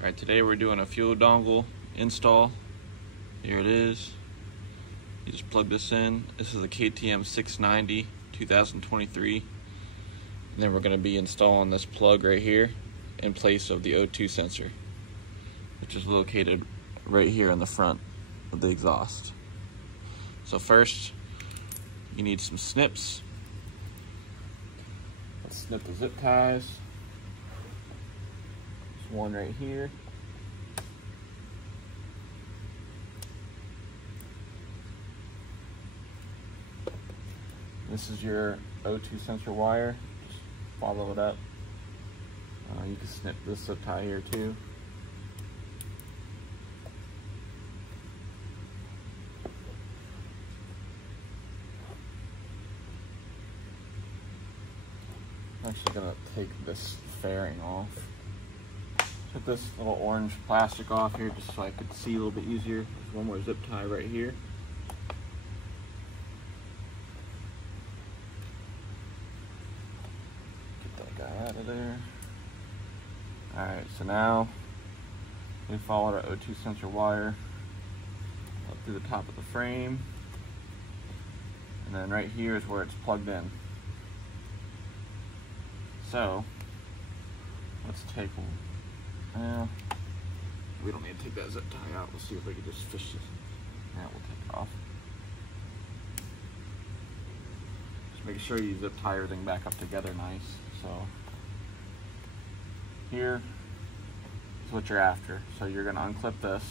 Alright, today we're doing a fuel dongle install. Here it is. You just plug this in. This is a KTM 690 2023. And then we're going to be installing this plug right here in place of the O2 sensor, which is located right here in the front of the exhaust. So first, you need some snips. Let's snip the zip ties. There's one right here. This is your O2 sensor wire. Just follow it up. You can snip this zip tie here too. I'm actually gonna take this fairing off. Took this little orange plastic off here just so I could see a little bit easier. There's one more zip tie right here. Get that guy out of there. Alright, so now we followed our O2 sensor wire up through the top of the frame. And then right here is where it's plugged in. So, let's take one. We don't need to take that zip tie out. Let's see if we can just fish this. Yeah, we'll take it off. Just make sure you zip tie everything back up together nice. So, here is what you're after. So you're gonna unclip this.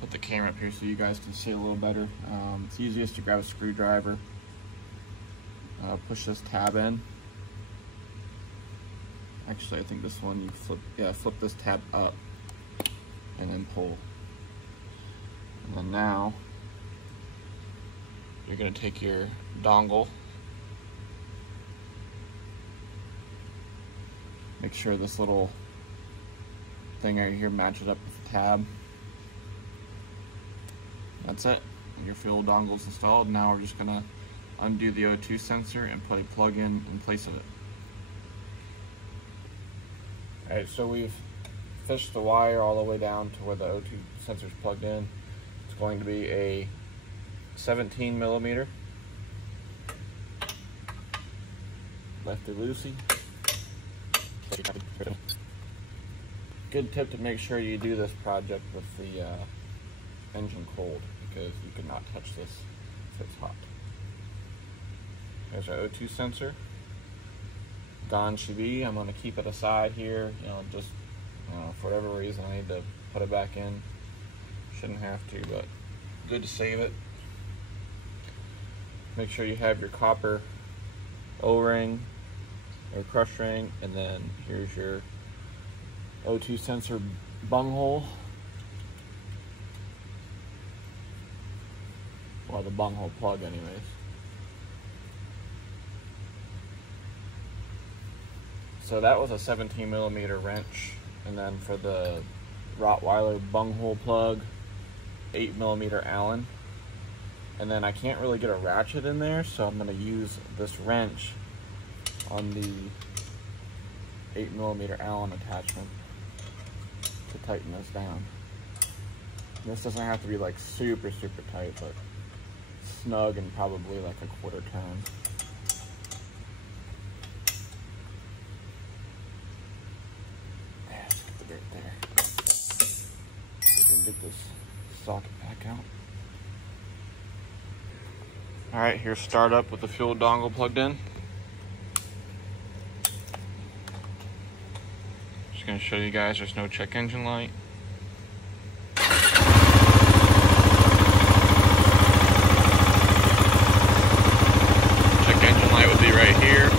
Put the camera up here so you guys can see a little better. It's easiest to grab a screwdriver. Push this tab in. Actually, I think this one you flip this tab up and then pull. And then now you're gonna take your dongle. Make sure this little thing right here matches up with the tab. That's it. Your fuel dongle's installed. Now we're just gonna undo the O2 sensor and put a plug in place of it. Alright, so we've fished the wire all the way down to where the O2 sensor is plugged in. It's going to be a 17 millimeter lefty loosey. Good tip to make sure you do this project with the engine cold, because you cannot touch this if it's hot. There's our O2 sensor. Gone should be. I'm going to keep it aside here, just for whatever reason I need to put it back in. Shouldn't have to, but good to save it. Make sure you have your copper O-ring or crush ring, and then here's your O2 sensor bunghole. Well, the bunghole plug anyways. So that was a 17 millimeter wrench, and then for the Rottweiler bunghole plug, 8 millimeter Allen. And then I can't really get a ratchet in there, so I'm going to use this wrench on the 8 millimeter Allen attachment to tighten this down. This doesn't have to be like super tight, but snug and probably like a quarter turn. Get this socket back out. Alright, here's startup with the fuel dongle plugged in. Just going to show you guys there's no check engine light. Check engine light would be right here.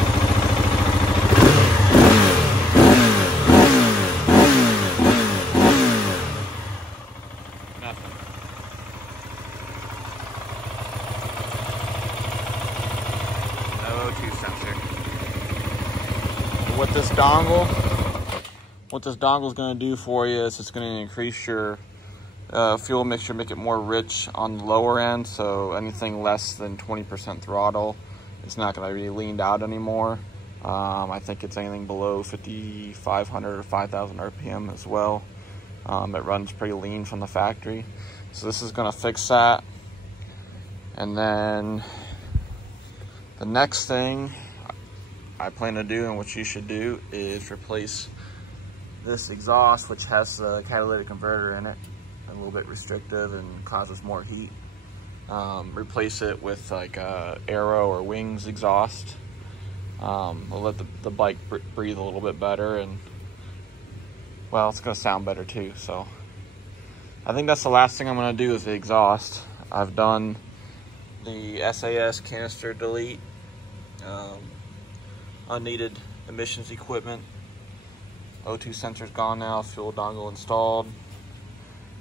What this dongle is going to do for you is it's going to increase your fuel mixture, make it more rich on the lower end, so anything less than 20% throttle, it's not going to be leaned out anymore. I think it's anything below 5,500 or 5,000 RPM as well. It runs pretty lean from the factory. So this is gonna fix that. And then the next thing I plan to do, and what you should do, is replace this exhaust, which has the catalytic converter in it, a little bit restrictive and causes more heat. Replace it with like a Aero or Wings exhaust. We'll let the bike breathe a little bit better, and well, it's gonna sound better too. So I think that's the last thing I'm gonna do is the exhaust. I've done the SAS canister delete, unneeded emissions equipment, O2 sensors gone now, fuel dongle installed.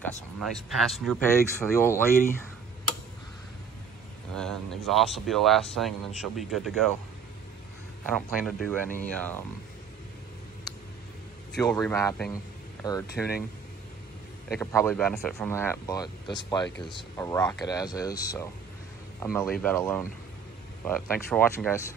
Got some nice passenger pegs for the old lady. And then exhaust will be the last thing, and then she'll be good to go. I don't plan to do any fuel remapping or tuning. It could probably benefit from that, but this bike is a rocket as is, so I'm gonna leave that alone. But thanks for watching, guys.